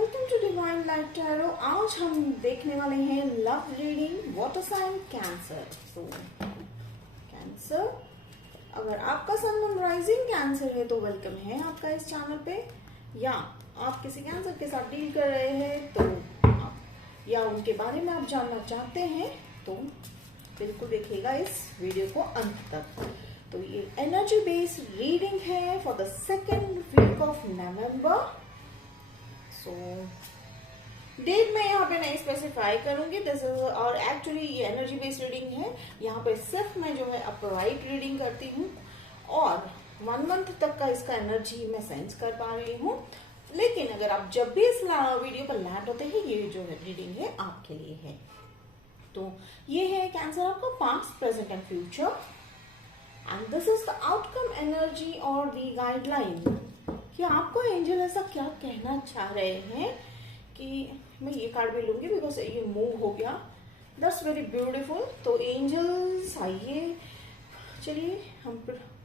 Welcome to divine light tarot. आज हम देखने वाले हैं love reading water sign Cancer. तो कैंसर, अगर आपका सन मून राइजिंग कैंसर है तो वेलकम है आपका इस चैनल पे, या आप किसी कैंसर के साथ डील कर रहे हैं तो आप या उनके बारे में आप जानना चाहते हैं तो बिल्कुल देखिएगा इस वीडियो को अंत तक। तो ये एनर्जी बेस्ड रीडिंग है for the second week of November. So date मैं यहाँ पे नहीं स्पेसिफाई करूंगी, दिस इज और एक्चुअली ये एनर्जी बेस्ड रीडिंग है। यहाँ पे सिर्फ मैं जो है अपराइट रीडिंग करती हूँ और 1 मंथ तक का इसका एनर्जी मैं सेंस कर पा रही हूँ। लेकिन अगर आप जब भी इस वीडियो पर लैंड होते हैं, ये जो है रीडिंग है आपके लिए है। तो ये है कैंसर आपका past, present and future, and this is the outcome energy और द गाइडलाइन कि आपको एंजल ऐसा क्या कहना चाह रहे हैं। कि मैं ये कार्ड भी लूंगी बिकॉज ये मूव हो गया, दैट्स वेरी ब्यूटीफुल। तो एंजल्स आइए, चलिए हम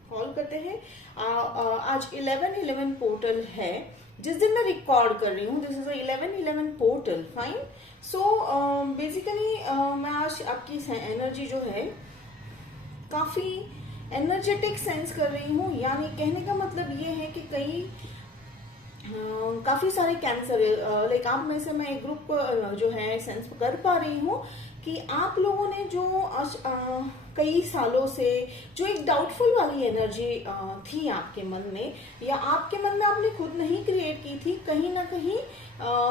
कॉल करते हैं। आज 11/11 पोर्टल है जिस दिन मैं रिकॉर्ड कर रही हूँ। This is 11/11 portal, fine. So basically मैं आज आपकी एनर्जी जो है काफी एनर्जेटिक सेंस कर रही हूँ। यानी कहने का मतलब ये है कि काफी सारे कैंसर लाइक आप में से मैं एक ग्रुप जो है सेंस कर पा रही हूँ कि आप लोगों ने जो कई सालों से जो एक डाउटफुल वाली एनर्जी थी आपके मन में, या आपके मन में आपने खुद नहीं क्रिएट की थी, कहीं ना कहीं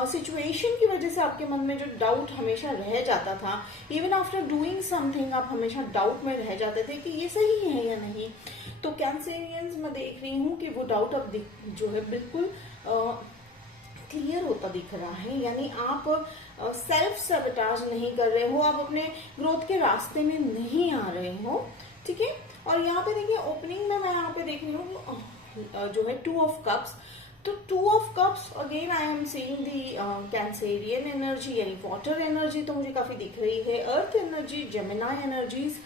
सिचुएशन की वजह से आपके मन में जो डाउट हमेशा रह जाता था, इवन आफ्टर डूइंग समथिंग आप हमेशा डाउट में रह जाते थे कि ये सही है या नहीं। तो कैंसरियंस मैं देख रही हूँ कि वो डाउट अब जो है बिल्कुल क्लियर होता दिख रहा है। यानी आप सेल्फ सबटाज नहीं कर रहे हो, आप अपने ग्रोथ के रास्ते में नहीं आ रहे हो, ठीक है। और यहाँ पे देखिए ओपनिंग में मैं यहाँ पे देख रही हूँ जो है 2 ऑफ कप्स। तो 2 of cups again I am seeing the cancerian energy यानी वाटर एनर्जी तो मुझे काफी दिख रही है। Earth energy, Gemini energies,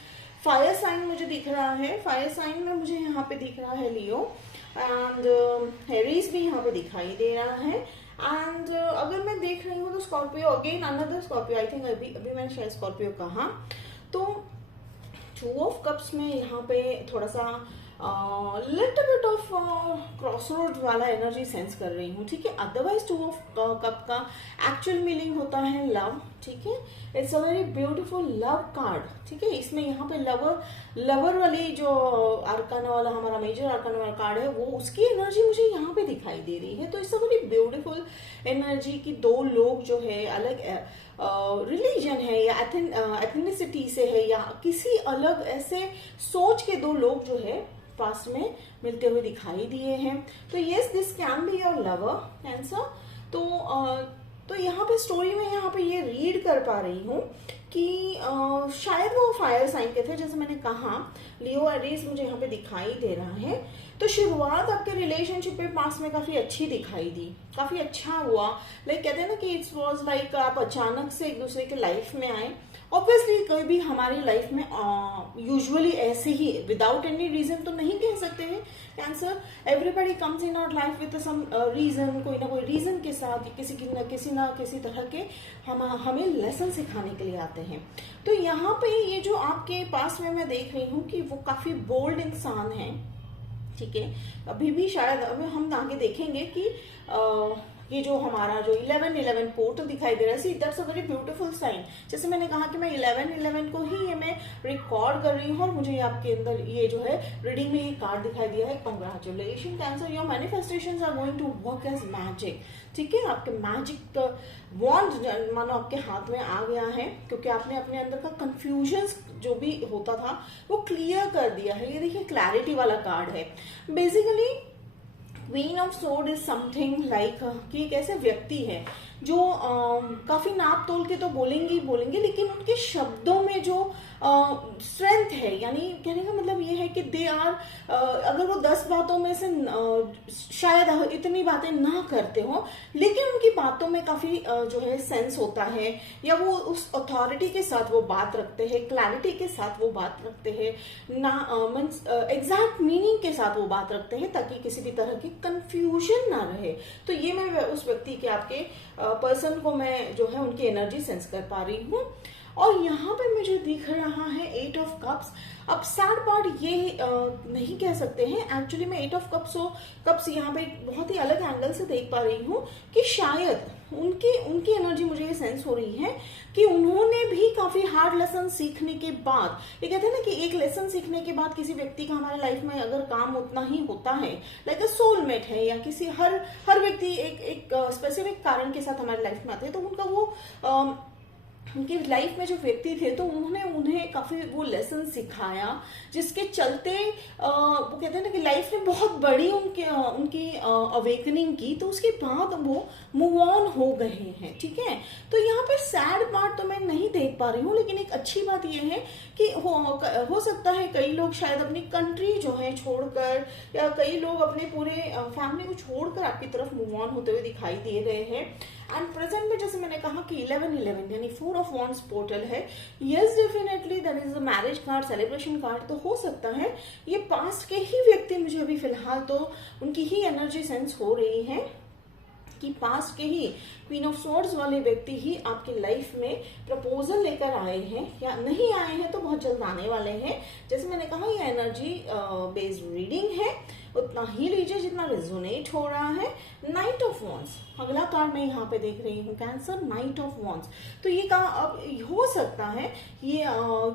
fire sign मुझे दिख रहा है। फायर साइन में मुझे यहाँ पे दिख रहा है लियो, एंड एरीज भी यहाँ पे दिखाई दे रहा है। एंड अगर मैं देख रही हूँ तो Scorpio, again another Scorpio, I think अभी मैंने शायद स्कॉर्पियो कहा। तो 2 ऑफ कप्स में यहाँ पे थोड़ा सा लिटिल बिट ऑफ क्रॉसरोड वाला एनर्जी सेंस कर रही हूँ, ठीक है। अदरवाइज 2 ऑफ कप का एक्चुअल मीनिंग होता है लव, ठीक है। It's a very beautiful love card, ठीक है। इसमें यहाँ पे लवर वाली जो आर्काना वाला हमारा मेजर आर्काना वाला कार्ड है, वो उसकी एनर्जी मुझे यहाँ पे दिखाई दे रही है। तो it's a very beautiful energy कि 2 लोग जो है अलग रिलीजन है या एथनिसिटी से है या किसी अलग ऐसे सोच के 2 लोग जो है पास में मिलते हुए दिखाई दिए हैं। तो yes, this can be your lover cancer. तो यहाँ पे स्टोरी में यहाँ पे ये रीड कर पा रही हूँ कि शायद वो फायर साइन के थे, जैसे मैंने कहा लियो एरीज मुझे यहाँ पे दिखाई दे रहा है। तो शुरुआत आपके रिलेशनशिप में पास में काफी अच्छी दिखाई दी, काफी अच्छा हुआ। लाइक कहते हैं ना कि इट्स वाज लाइक आप अचानक से एक दूसरे के लाइफ में आए। ऑब्वियसली कोई भी हमारी लाइफ में यूजुअली ऐसे ही विदाउट एनी रीजन तो नहीं कह सकते हैं Cancer. Everybody comes in our life with some reason, कोई ना कोई रीजन के साथ किसी तरह के हमें लेसन सिखाने के लिए आते हैं। तो यहाँ पे ये जो आपके पास में मैं देख रही हूँ कि वो काफी बोल्ड इंसान है, ठीक है। अभी भी शायद हम आगे देखेंगे कि ये जो हमारा जो 11/11 पोर्टल दिखाई दे रहा है, see that's a very beautiful sign. जैसे मैंने कहा कि मैं 11/11 को ही ये मैं रिकॉर्ड कर रही हूँ और मुझे आपके अंदर ये जो है रीडिंग में ये कार्ड दिखाई दिया है। Congratulation Cancer, your manifestations are going to work as magic, ठीक है। आपके मैजिक वॉन्ड मानो आपके हाथ में आ गया है, क्योंकि आपने अपने अंदर का कंफ्यूजन जो भी होता था वो क्लियर कर दिया है। ये देखिए क्लैरिटी वाला कार्ड है। Basically queen of sword is something like कि एक ऐसे व्यक्ति है जो काफी नाप तोल के तो बोलेंगे लेकिन उनके शब्दों में जो स्ट्रेंथ है, यानी कहने का मतलब ये है कि दे आर अगर वो 10 बातों में से शायद इतनी बातें ना करते हो, लेकिन उनकी बातों में काफी जो है सेंस होता है, या वो उस अथॉरिटी के साथ वो बात रखते हैं, क्लैरिटी के साथ वो बात रखते हैं, ना मीन्स एग्जैक्ट मीनिंग के साथ वो बात रखते हैं, ताकि किसी भी तरह की कंफ्यूजन ना रहे। तो ये मैं उस व्यक्ति के, आपके पर्सन को मैं जो है उनकी एनर्जी सेंस कर पा रही हूँ। और यहाँ पे मुझे दिख रहा है 8 ऑफ कप्स। अब सैड पार्ट ये नहीं कह सकते हैं, एक्चुअली मैं 8 ऑफ कप्स यहाँ पे बहुत ही अलग एंगल से देख पा रही हूँ कि शायद उनकी एनर्जी मुझे ये सेंस हो रही है कि उन्होंने भी काफी हार्ड लेसन सीखने के बाद, ये कहते हैं ना कि एक लेसन सीखने के बाद किसी व्यक्ति का हमारे लाइफ में अगर काम उतना ही होता है, लाइक अ सोलमेट है, या किसी हर व्यक्ति एक स्पेसिफिक कारण के साथ हमारे लाइफ में आते हैं, तो उनका वो उनकी लाइफ में जो व्यक्ति थे तो उन्होंने उन्हें काफी वो लेसन सिखाया, जिसके चलते वो कहते हैं ना कि लाइफ ने बहुत बड़ी उनकी अवेकनिंग की, तो उसके बाद वो मूव ऑन हो गए हैं। ठीक है, तो यहाँ पे सैड पार्ट तो मैं नहीं देख पा रही हूँ, लेकिन एक अच्छी बात ये है कि हो सकता है कई लोग शायद अपनी कंट्री जो है छोड़कर, या कई लोग अपने पूरे फैमिली को छोड़कर आपकी तरफ मूव ऑन होते हुए दिखाई दे रहे हैं। एंड प्रेजेंट में जैसे मैंने कहा कि 11-11 यानी 4 ऑफ वॉन्ड्स पोर्टल है। Yes, definitely that is a marriage card, celebration card. तो हो सकता है ये पास्ट के ही व्यक्ति, मुझे अभी फिलहाल तो उनकी ही एनर्जी सेंस हो रही है कि पास्ट के ही क्वीन ऑफ स्वॉर्ड्स वाले व्यक्ति ही आपकी लाइफ में प्रपोजल लेकर आए हैं, या नहीं आए हैं तो बहुत जल्द आने वाले हैं। जैसे मैंने कहा ये एनर्जी बेस्ड रीडिंग है, उतना ही लीजिए जितना रेजोनेट हो रहा है। नाइट ऑफ वॉन्ड्स अगला कार्ड मैं यहाँ पे देख रही हूँ, कैंसर, नाइट ऑफ वॉन्ड्स। तो ये अब हो सकता है ये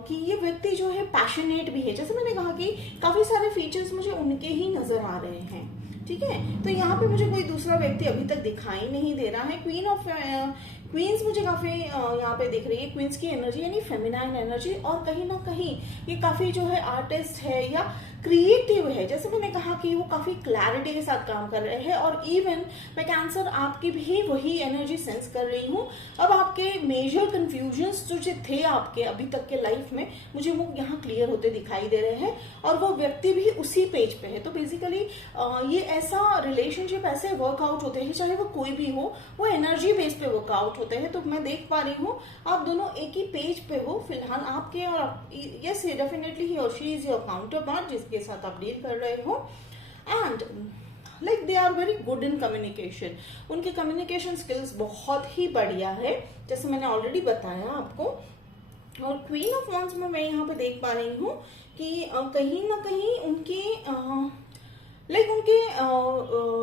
कि ये व्यक्ति जो है पैशनेट भी है। जैसे मैंने कहा कि काफी सारे फीचर्स मुझे उनके ही नजर आ रहे हैं। ठीक है, तो यहाँ पे मुझे कोई दूसरा व्यक्ति अभी तक दिखाई नहीं दे रहा है। क्वींस मुझे काफी यहाँ पे दिख रही है, क्वींस की एनर्जी यानी फेमिनाइन एनर्जी, और कहीं ना कहीं ये काफी जो है आर्टिस्ट है या क्रिएटिव है। जैसे मैंने कहा कि वो काफी क्लैरिटी के साथ काम कर रहे हैं, और इवन मैं कैंसर आपकी भी वही एनर्जी सेंस कर रही हूँ। अब आपके मेजर कंफ्यूजन्स जो थे आपके अभी तक के लाइफ में, मुझे वो यहाँ क्लियर होते दिखाई दे रहे हैं, और वो व्यक्ति भी उसी पेज पे है। तो बेसिकली ये ऐसा रिलेशनशिप ऐसे वर्कआउट होते हैं, चाहे वो कोई भी हो, वो एनर्जी बेस पे वर्कआउट होते हैं। तो मैं देख पा रही हूँ आप दोनों एक ही पेज पे हो फिलहाल, आपके और यस डेफिनेटली ही और she is your counterpart जिसके साथ आप डील कर रहे हो। And like they are very good in communication, उनके कम्युनिकेशन स्किल्स बहुत ही बढ़िया है, जैसे मैंने ऑलरेडी बताया आपको। और क्वीन ऑफ वॉन्ड्स में मैं यहाँ पे देख पा रही हूँ कि कहीं ना कहीं उनके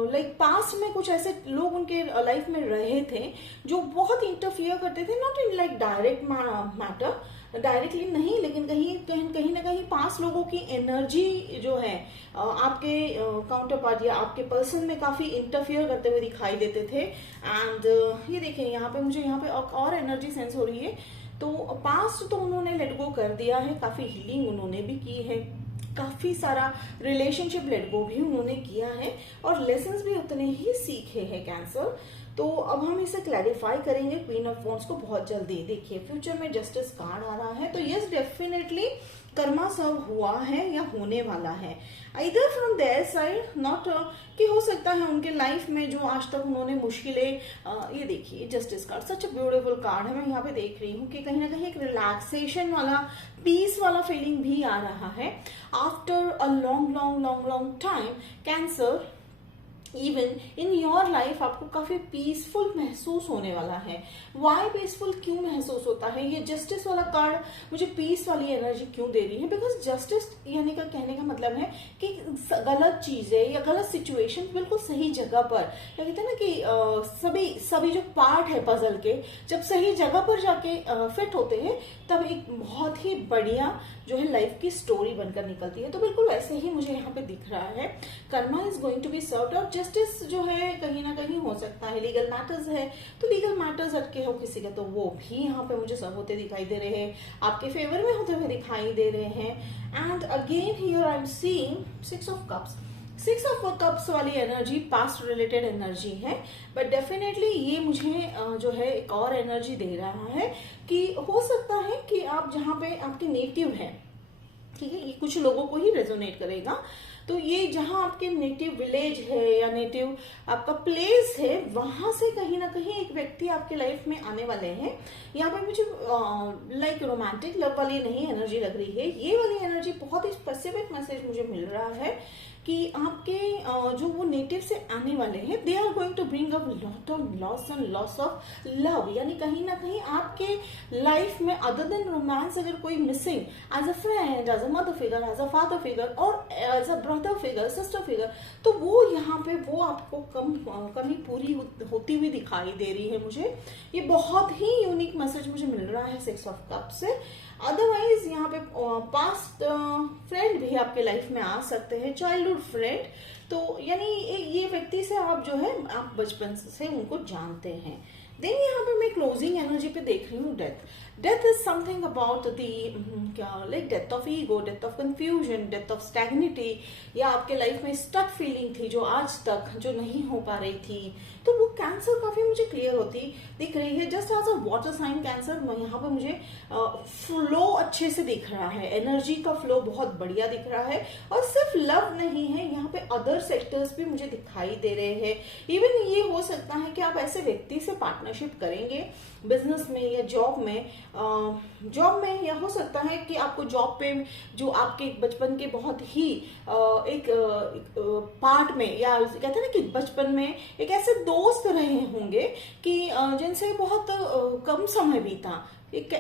लाइक पास्ट में कुछ ऐसे लोग उनके लाइफ में रहे थे जो बहुत इंटरफियर करते थे, not in like direct matter, directly नहीं, लेकिन कहीं ना कहीं पास लोगों की एनर्जी जो है आपके काउंटर पार्ट या आपके पर्सन में काफी इंटरफियर करते हुए दिखाई देते थे। एंड ये देखिए यहाँ पे मुझे यहाँ पे और एनर्जी सेंस हो रही है। तो पास्ट तो उन्होंने लेट गो कर दिया है, काफी हीलिंग उन्होंने भी की है, काफी सारा रिलेशनशिप लेट गो भी उन्होंने किया है, और लेसन्स भी उतने ही सीखे हैं कैंसर। तो अब हम इसे क्लैरिफाई करेंगे क्वीन ऑफ वॉन्ड्स को बहुत जल्दी। देखिए फ्यूचर में जस्टिस कार्ड आ रहा है, तो यस डेफिनेटली कर्मा सर्व हुआ है या होने वाला है, either from their side, not कि हो सकता है उनके लाइफ में जो आज तक उन्होंने मुश्किलें, ये देखिए justice card such a beautiful card है। मैं यहाँ पे देख रही हूँ कि कहीं ना कहीं एक रिलैक्सेशन वाला, पीस वाला फीलिंग भी आ रहा है after a long time. Cancer even in your life आपको काफी पीसफुल महसूस होने वाला है। वाई पीसफुल क्यों महसूस होता है? ये जस्टिस वाला कार्ड मुझे पीस वाली एनर्जी क्यों दे रही है? बिकॉज जस्टिस यानी का कहने का मतलब है कि गलत चीजें या गलत सिचुएशन बिल्कुल सही जगह पर, या कहते हैं ना कि सभी जो पार्ट है पजल के जब सही जगह पर जाके फिट होते हैं तब एक बहुत ही बढ़िया जो है लाइफ की स्टोरी बनकर निकलती है। तो बिल्कुल वैसे ही मुझे यहाँ पे दिख रहा है, karma is going to be served. और जस्टिस जो है कहीं ना कहीं हो सकता है लीगल मैटर्स है, तो लीगल मैटर्स अटके हो किसी का, तो वो भी यहाँ पे मुझे सब होते दिखाई दे रहे हैं, आपके फेवर में होते हुए दिखाई दे रहे हैं। And again here I am seeing 6 of cups. 6 of cups वाली एनर्जी पास्ट रिलेटेड एनर्जी है, बट डेफिनेटली ये मुझे जो है एक और एनर्जी दे रहा है कि हो सकता है कि आप जहाँ पे आपके नेटिव है, ठीक है, ये कुछ लोगों को ही रेजोनेट करेगा। तो ये जहां आपके नेटिव विलेज है या नेटिव आपका प्लेस है, वहां से कहीं ना कहीं एक व्यक्ति आपके लाइफ में आने वाले हैं। यहाँ पे मुझे लाइक रोमांटिक लव वाली नहीं एनर्जी लग रही है, ये वाली एनर्जी बहुत ही स्पेसिफिक मैसेज मुझे मिल रहा है कि आपके जो वो नेटिव से आने वाले हैं, they are going to bring up lot of loss and loss of love, यानी कहीं ना कहीं आपके लाइफ में अदर देन रोमांस अगर कोई missing as a friend, as a mother figure, as a father figure और as a brother figure, sister figure, तो वो यहाँ पे वो आपको कमी पूरी होती हुई दिखाई दे रही है मुझे। ये बहुत ही यूनिक मैसेज मुझे मिल रहा है 6 ऑफ कप से। अदरवाइज यहाँ पे पास्ट फ्रेंड भी आपके लाइफ में आ सकते हैं, चाइल्डहुड फ्रेंड, तो यानी ये व्यक्ति से आप जो है आप बचपन से उनको जानते हैं। देन यहाँ पे मैं क्लोजिंग एनर्जी पे देख रही हूँ death. Death is something about the क्या like death of ego, death of confusion, death of stagnity, या आपके लाइफ में स्टक फीलिंग थी जो आज तक जो नहीं हो पा रही थी, तो वो कैंसर काफी मुझे क्लियर होती दिख रही है। Just as a water sign cancer यहाँ पे मुझे फ्लो अच्छे से दिख रहा है, एनर्जी का फ्लो बहुत बढ़िया दिख रहा है, और सिर्फ लव नहीं है, यहाँ पे अदर सेक्टर्स भी मुझे दिखाई दे रहे हैं। इवन ये हो सकता है कि आप ऐसे व्यक्ति से पार्टनरशिप करेंगे बिजनेस में या जॉब में, या हो सकता है कि आपको जॉब पे जो आपके बचपन के बहुत ही एक पार्ट में, या कहते हैं ना कि बचपन में एक ऐसे दोस्त रहे होंगे कि जिनसे बहुत कम समय बीता, एक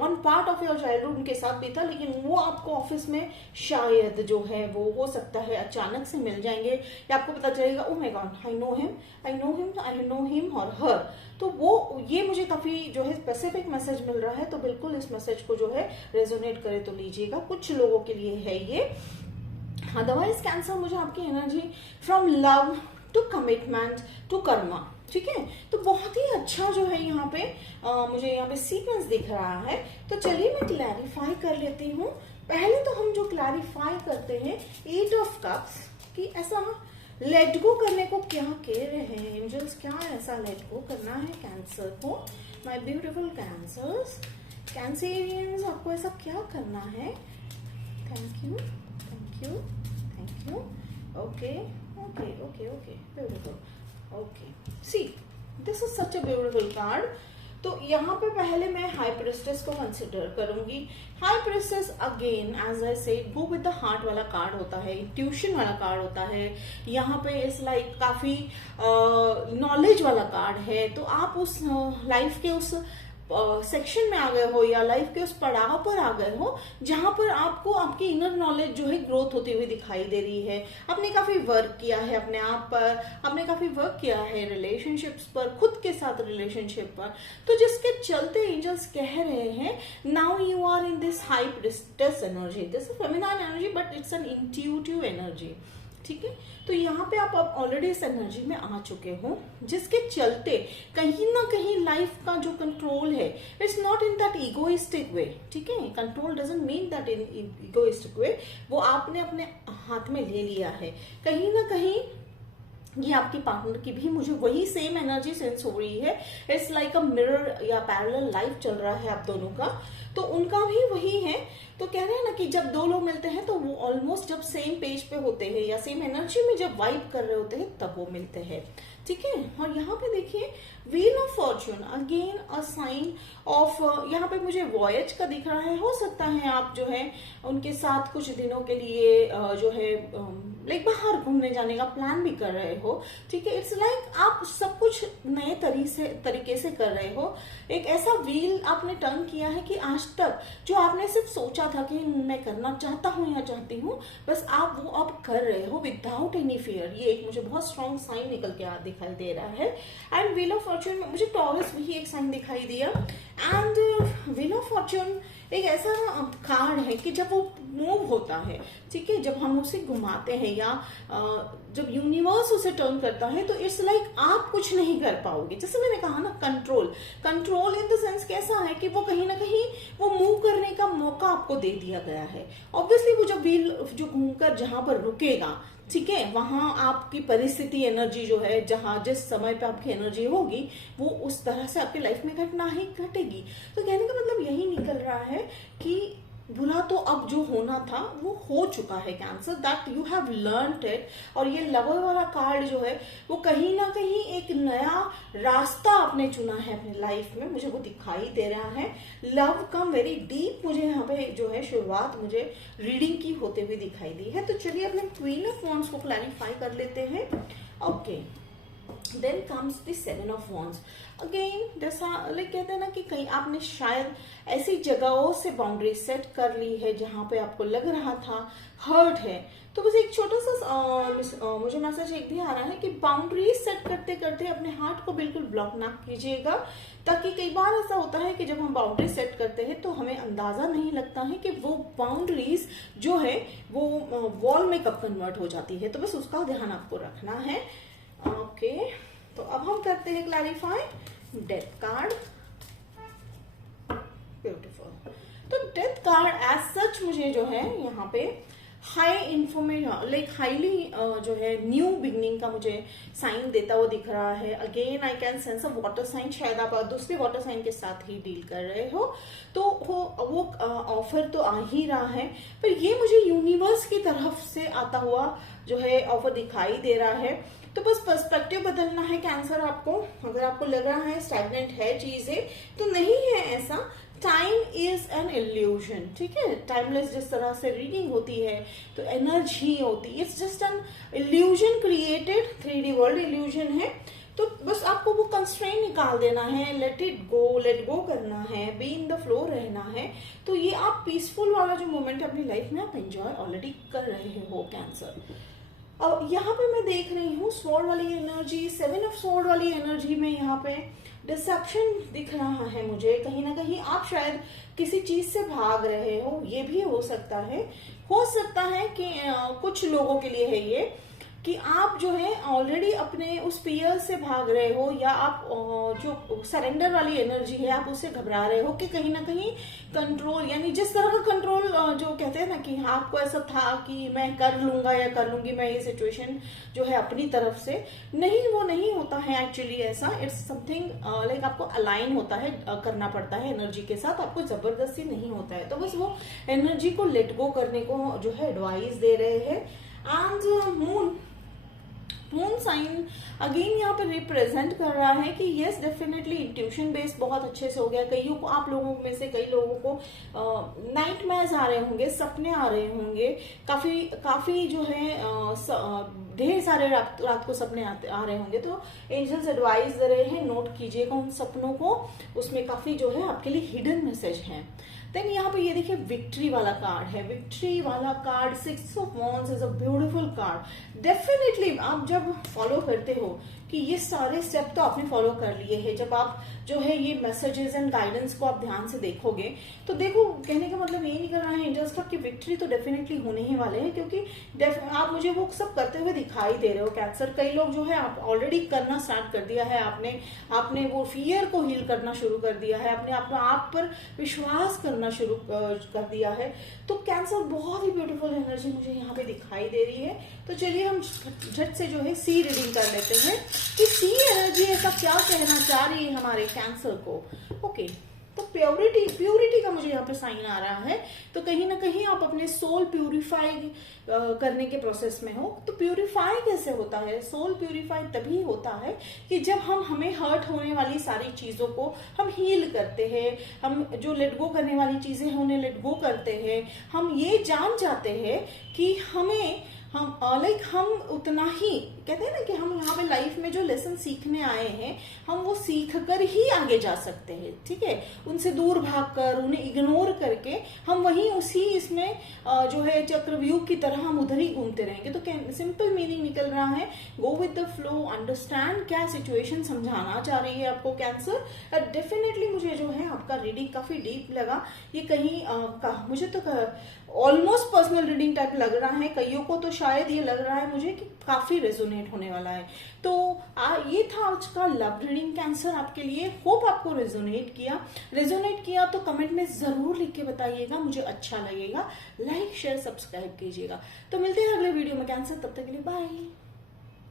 one part of your childhood उनके साथ बीता, लेकिन वो आपको ऑफिस में शायद जो है वो हो सकता है अचानक से मिल जाएंगे, या आपको पता चलेगा oh my God I know him और हर। तो वो ये मुझे काफी जो है स्पेसिफिक मैसेज मिल रहा है, तो बिल्कुल इस मैसेज को जो है रेजोनेट करे तो लीजिएगा, कुछ लोगों के लिए है ये। अदरवाइज कैंसर मुझे आपकी energy from love to commitment to karma, ठीक है, तो बहुत ही अच्छा जो है यहाँ पे मुझे यहाँ पे सीक्वेंस दिख रहा है। तो चलिए मैं क्लैरिफाई कर लेती हूँ। पहले तो हम जो क्लैरिफाई करते हैं 8 ऑफ कप्स कि ऐसा लेट गो करने को क्या कह रहे हैं एंजल्स, क्या ऐसा लेट गो करना है कैंसर को। माय ब्यूटीफुल कैंसर्स, कैंसेरियंस, आपको ऐसा क्या करना है। Thank you thank you thank you. Okay okay okay okay, beautiful. Okay, see this is such a beautiful card. तो यहाँ पे पहले मैं हाई प्रिस्टेस को कंसिडर करूंगी। High priestess again as I say go with the heart वाला card होता है, इंट्यूशन वाला कार्ड होता है, यहाँ पे इस लाइक काफी नॉलेज वाला कार्ड है। तो आप उस लाइफ के उस सेक्शन में आ गए हो, या लाइफ के उस पड़ाव पर आ गए हो जहां पर आपको आपकी इनर नॉलेज जो है ग्रोथ होती हुई दिखाई दे रही है। आपने काफी वर्क किया है अपने आप पर, आपने काफी वर्क किया है रिलेशनशिप्स पर, खुद के साथ रिलेशनशिप पर, तो जिसके चलते एंजल्स कह रहे हैं now you are in this high priestess energy. This is feminine energy but it's an intuitive energy, ठीक है। तो यहाँ पे आप ऑलरेडी इस एनर्जी में आ चुके हो, जिसके चलते कहीं ना कहीं लाइफ का जो कंट्रोल है it's not in that egoistic way, ठीक है। Control doesn't mean that in egoistic way, वो आपने अपने हाथ में ले लिया है। कहीं ना कहीं ये आपकी पार्टनर की भी मुझे वही सेम एनर्जी सेंस हो रही है। इट्स लाइक अ मिरर या पैरेलल लाइफ चल रहा है आप दोनों का, तो उनका भी वही है। तो कह रहे हैं ना कि जब दो लोग मिलते हैं तो वो ऑलमोस्ट जब सेम पेज पे होते हैं या सेम एनर्जी में जब वाइब कर रहे होते हैं तब वो मिलते हैं, ठीक है। और यहाँ पे देखिए wheel of fortune again a sign of, यहाँ पे मुझे वॉयज का दिख रहा है। हो सकता है आप जो है उनके साथ कुछ दिनों के लिए जो है लाइक बाहर घूमने जाने का प्लान भी कर रहे हो, ठीक है। इट्स लाइक आप सब कुछ नए तरीके से कर रहे हो। एक ऐसा व्हील आपने टर्न किया है कि आज तक जो आपने सिर्फ सोचा था कि मैं करना चाहता हूँ या चाहती हूँ, बस आप वो अब कर रहे हो विदाउट एनी फियर। ये एक मुझे बहुत स्ट्रॉन्ग साइन निकल के दिखाई दे रहा है। एंड व्हील ऑफ फॉर्चून में मुझे टॉरस भी एक साइन दिखाई दिया। एंड व्हील ऑफ फॉर्चून एक ऐसा कार्ड है कि जब वो मूव होता है, ठीक है, जब हम उसे घुमाते हैं या जब यूनिवर्स उसे टर्न करता है, तो इट्स लाइक आप कुछ नहीं कर पाओगे। जैसे मैंने कहा ना कंट्रोल इन द सेंस कैसा है कि वो कहीं ना कहीं वो मूव करने का मौका आपको दे दिया गया है। ऑब्वियसली वो जब व्हील जो घूमकर जहां पर रुकेगा, ठीक है, वहां आपकी परिस्थिति एनर्जी जो है जहां जिस समय पे आपकी एनर्जी होगी वो उस तरह से आपकी लाइफ में घटना ही घटेगी। तो कहने का मतलब यही निकल रहा है कि बुरा तो अब जो होना था वो हो चुका है cancer, that you have learned it. और ये लवर वाला कार्ड जो है वो कहीं ना कहीं एक नया रास्ता आपने चुना है अपनी लाइफ में, मुझे वो दिखाई दे रहा है। लव कम वेरी डीप मुझे यहाँ पे जो है शुरुआत मुझे रीडिंग की होते हुए दिखाई दी है। तो चलिए अपने क्वीन ऑफ वॉन्ड्स को क्लैरिफाई कर लेते हैं। Okay, then comes the seven of wands. Again जैसा लाइक कहते हैं ना कि कहीं आपने शायद ऐसी जगहों से बाउंड्री सेट कर ली है जहां पे आपको लग रहा था हर्ट है। तो बस एक छोटा सा मुझे मैसेज एक भी आ रहा है कि बाउंड्री सेट करते करते अपने हार्ट को बिल्कुल ब्लॉक ना कीजिएगा, ताकि कई बार ऐसा होता है कि जब हम बाउंड्री सेट करते हैं तो हमें अंदाजा नहीं लगता है कि वो बाउंड्रीज जो है वो वॉल में कब कन्वर्ट हो जाती है। तो बस उसका ध्यान आपको रखना है। ओके, तो अब हम करते हैं क्लैरिफाई डेथ कार्ड। ब्यूटीफुल। तो डेथ कार्ड एज सच मुझे जो है यहाँ पे हाई इंफॉर्मेशन लाइक हाईली जो है न्यू बिगनिंग का मुझे साइन देता हुआ दिख रहा है। Again I can sense a water sign, शायद आप दूसरे वाटर साइन के साथ ही डील कर रहे हो, तो वो ऑफर तो आ ही रहा है, पर ये मुझे यूनिवर्स की तरफ से आता हुआ जो है ऑफर दिखाई दे रहा है। तो बस पर्सपेक्टिव बदलना है कैंसर आपको। अगर आपको लग रहा है स्टैग्नेंट है चीजें, तो नहीं है ऐसा। टाइम इज एन इल्यूजन, ठीक है। टाइमलेस जिस तरह से रीडिंग होती है तो एनर्जी होती है, it's just an illusion created, 3D world illusion है। तो बस आपको वो कंस्ट्रेंट निकाल देना है, लेट गो करना है, बी इन द फ्लो रहना है। तो ये आप पीसफुल वाला जो मोमेंट अपनी लाइफ में आप एंजॉय ऑलरेडी कर रहे हो कैंसर। अब यहाँ पे मैं देख रही हूँ स्वॉर्ड वाली एनर्जी, 7 ऑफ स्वॉर्ड वाली एनर्जी में यहाँ पे डिसेप्शन दिख रहा है मुझे। कहीं ना कहीं आप शायद किसी चीज से भाग रहे हो, ये भी हो सकता है। हो सकता है कि कुछ लोगों के लिए है ये कि आप जो है ऑलरेडी अपने उस फियर से भाग रहे हो, या आप जो सरेंडर वाली एनर्जी है आप उससे घबरा रहे हो कि कहीं ना कहीं कंट्रोल, यानी जिस तरह का कंट्रोल जो कहते हैं ना कि आपको ऐसा था कि मैं कर लूंगा या कर लूंगी मैं ये सिचुएशन जो है अपनी तरफ से, नहीं वो नहीं होता है एक्चुअली ऐसा। इट्स समथिंग लाइक आपको अलाइन होता है, करना पड़ता है एनर्जी के साथ, आपको जबरदस्ती नहीं होता है। तो बस वो एनर्जी को लेट गो करने को जो है एडवाइस दे रहे हैं। एंड मून साइन अगेन यहाँ पे रिप्रेजेंट कर रहा है कि यस डेफिनेटली इंट्यूशन बेस्ड बहुत अच्छे से हो गया। कईयों को, आप लोगों में से कई लोगों को नाइटमेयर्स आ रहे होंगे, सपने आ रहे होंगे, काफी जो है ढेर सारे रात को सपने आ रहे होंगे। तो एंजल्स एडवाइस दे रहे हैं नोट कीजिएगा उन सपनों को, उसमें काफी जो है आपके लिए हिडन मैसेज है। देन यहाँ पे ये देखिए विक्ट्री वाला कार्ड है। विक्ट्री वाला card 6 of wands is a beautiful card. Definitely आप जब फॉलो करते हो कि ये सारे स्टेप तो आपने फॉलो कर लिए हैं, जब आप जो है ये मैसेजेस एंड गाइडेंस को आप ध्यान से देखोगे तो देखो, कहने का मतलब ये नहीं कर रहा है एंजल्स का कि विक्ट्री तो डेफिनेटली होने ही वाले हैं, क्योंकि आप मुझे वो सब करते हुए दिखाई दे रहे हो कैंसर। कई लोग जो है आप ऑलरेडी करना स्टार्ट कर दिया है, आपने वो फियर को हील करना शुरू कर दिया है, अपने आप पर विश्वास करना शुरू कर दिया है। तो कैंसर बहुत ही ब्यूटीफुल एनर्जी मुझे यहाँ पे दिखाई दे रही है। तो चलिए हम झट से जो है सी रीडिंग कर लेते हैं कि सी एनर्जी ऐसा क्या कहना चाह रही है हमारे कैंसर को। ओके, तो प्योरिटी का मुझे यहाँ पे साइन आ रहा है। तो कहीं ना कहीं आप अपने सोल प्यूरिफाई करने के प्रोसेस में हो। तो प्यूरिफाई कैसे होता है? सोल प्यूरिफाई तभी होता है कि जब हमें हर्ट होने वाली सारी चीजों को हम हील करते हैं, हम जो लेट गो करने वाली चीजें हैं उन्हें लेट गो करते हैं। हम ये जान जाते हैं कि हम उतना ही कहते हैं ना कि हम यहाँ पे लाइफ में जो लेसन सीखने आए हैं हम वो सीख कर ही आगे जा सकते हैं, ठीक है। उनसे दूर भागकर, उन्हें इग्नोर करके हम वहीं उसी इसमें जो है चक्रव्यूह की तरह हम उधर ही घूमते रहेंगे। तो सिंपल मीनिंग निकल रहा है, गो विद द फ्लो, अंडरस्टैंड क्या सिचुएशन समझाना चाह रही है आपको कैंसर। डेफिनेटली मुझे जो है आपका रीडिंग काफी डीप लगा। ये कहीं मुझे तो ऑलमोस्ट पर्सनल रीडिंग टाइप लग रहा है, कईयों को तो शायद ये लग रहा है मुझे कि काफी रेजोनेट होने वाला है। तो ये था आज का लव रीडिंग कैंसर आपके लिए। होप आपको रेजोनेट किया तो कमेंट में जरूर लिख के बताइएगा, मुझे अच्छा लगेगा। लाइक शेयर सब्सक्राइब कीजिएगा। तो मिलते हैं अगले वीडियो में कैंसर, तब तक के लिए बाय।